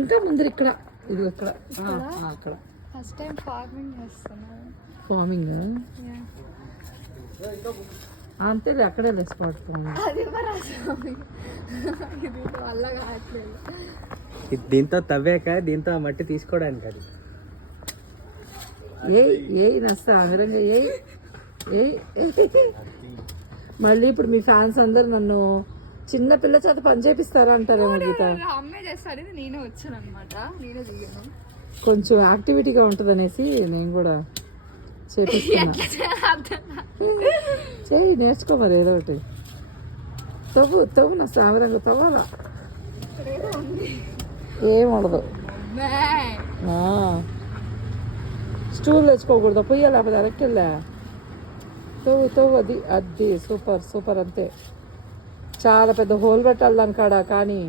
ఇంకా ముందర ఇక్కడ ఇది ఇక్కడ అక్కడ ఫస్ట్ టైం ఫార్మింగ్ చేస్తున్నాను. ఫార్మింగ్ అంతేలే, అక్కడే స్పాట్ ఫార్మింగ్. దీంతో తవ్వాక దీంతో ఆ మట్టి తీసుకోవడానికి అది ఏ నస్తా ఆగ్రంగా ఏ మళ్ళీ ఇప్పుడు మీ ఫ్యాన్స్ అందరు నన్ను చిన్న పిల్ల చేత పని చేపిస్తారా అంటారేమో గీత. అమ్మే చేస్తాడు, నేనే వచ్చాను అనమాట, నేనే దిగాను. కొంచెం యాక్టివిటీగా ఉంటుంది అనేసి నేను కూడా చేపిస్తున్నా. చేయి, నేర్చుకో మరి ఏదో ఒకటి. తవ్వు నా సామరంగా తవ్వాలా, ఏం ఉండదు. స్టూల్ తెచ్చుకోకూడదు, పొయ్యా లేకపోతే అరకెళ్ళా. తవ్వు అది సూపర్ అంతే. చాలా పెద్ద హోల్ పెట్టాలి దాని కాడ, కానీ